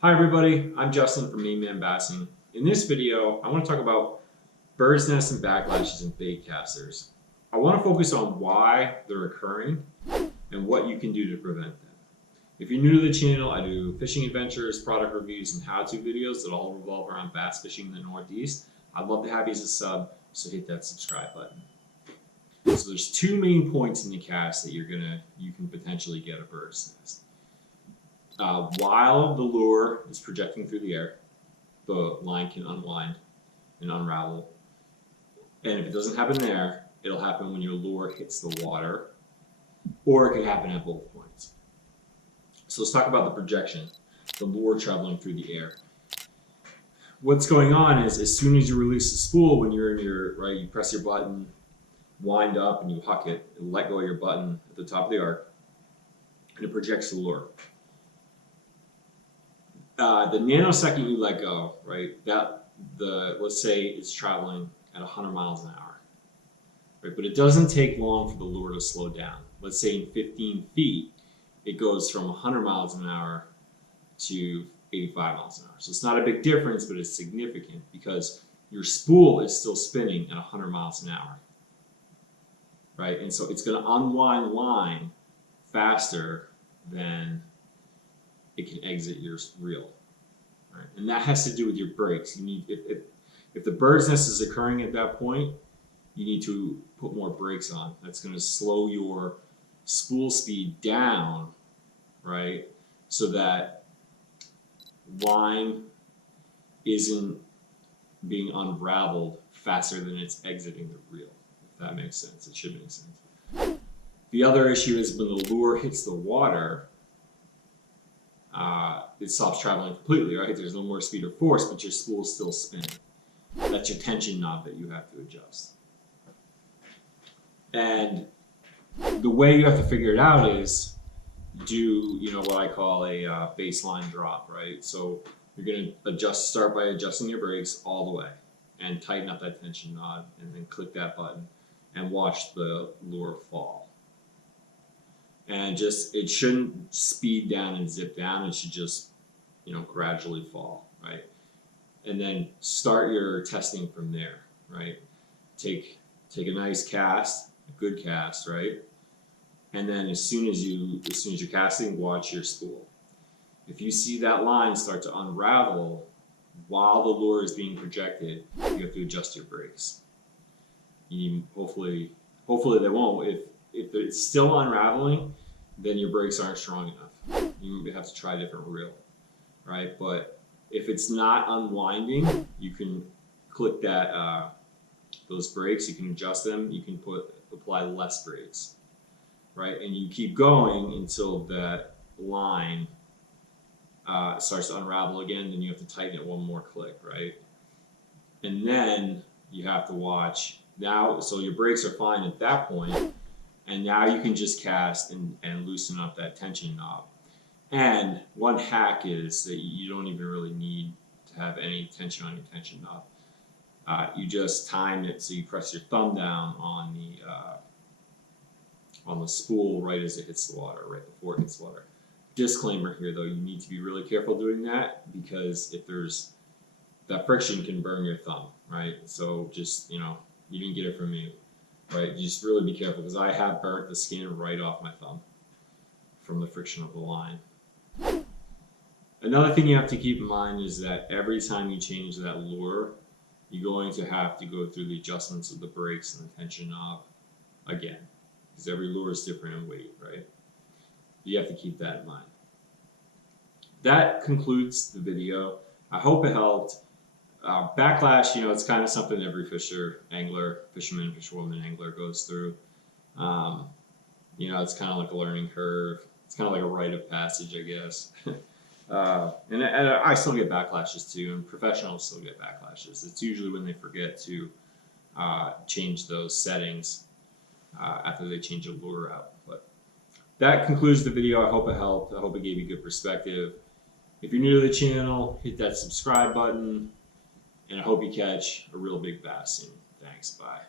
Hi everybody, I'm Justin from Mainman Bassing. In this video, I want to talk about bird's nests and backlashes and baitcasters. I want to focus on why they're occurring and what you can do to prevent them. If you're new to the channel, I do fishing adventures, product reviews, and how-to videos that all revolve around bass fishing in the Northeast. I'd love to have you as a sub, so hit that subscribe button. So there's two main points in the cast that you can potentially get a bird's nest. While the lure is projecting through the air, the line can unwind and unravel. And if it doesn't happen there, it'll happen when your lure hits the water, or it can happen at both points. So let's talk about the projection, the lure traveling through the air. What's going on is as soon as you release the spool, when you're in your, you press your button, wind up, and you huck it, and let go of your button at the top of the arc, and it projects the lure. The nanosecond you let go, let's say it's traveling at 100 miles an hour, right? But it doesn't take long for the lure to slow down. Let's say in 15 feet, it goes from 100 miles an hour to 85 miles an hour. So it's not a big difference, but it's significant because your spool is still spinning at 100 miles an hour, right? And so it's going to unwind line faster than it can exit your reel, right? And that has to do with your brakes. You need, if the bird's nest is occurring at that point, you need to put more brakes on. That's going to slow your spool speed down, right? So that line isn't being unraveled faster than it's exiting the reel, if that makes sense. It should make sense. The other issue is when the lure hits the water, it stops traveling completely, right? There's no more speed or force, but your spool is still spinning. That's your tension knob that you have to adjust. And the way you have to figure it out is do, what I call a baseline drop, right? So you're going to start by adjusting your brakes all the way and tighten up that tension knob and then click that button and watch the lure fall. And it shouldn't speed down and zip down. It should just, gradually fall, right? And then start your testing from there, right? Take a nice cast, a good cast, right? And then as soon as you're casting, watch your spool. If you see that line start to unravel while the lure is being projected, you have to adjust your brakes. Hopefully they won't. If it's still unraveling, then your brakes aren't strong enough. You have to try a different reel, right? But if it's not unwinding, you can click that those brakes. You can adjust them. You can apply less brakes, right? And you keep going until that line starts to unravel again. Then you have to tighten it one more click, right? And then you have to watch now. So your brakes are fine at that point. And now you can just cast and loosen up that tension knob. And one hack is that you don't even really need to have any tension on your tension knob. You just time it so you press your thumb down on the spool right as it hits the water, right before it hits the water. Disclaimer here though, you need to be really careful doing that because if there's that friction can burn your thumb, right? So just, you didn't get it from me. Right, you just really be careful because I have burnt the skin right off my thumb from the friction of the line. Another thing you have to keep in mind is that every time you change that lure, you're going to have to go through the adjustments of the brakes and the tension knob again, because every lure is different in weight, right? You have to keep that in mind. That concludes the video. I hope it helped. Backlash, it's kind of something every fisherman, fisherwoman, angler goes through. It's kind of like a learning curve. It's kind of like a rite of passage, I guess. And I still get backlashes too, and professionals still get backlashes. It's usually when they forget to change those settings after they change a lure out. But that concludes the video. I hope it helped. I hope it gave you good perspective. If you're new to the channel, hit that subscribe button. And I hope you catch a real big bass soon. Thanks, bye.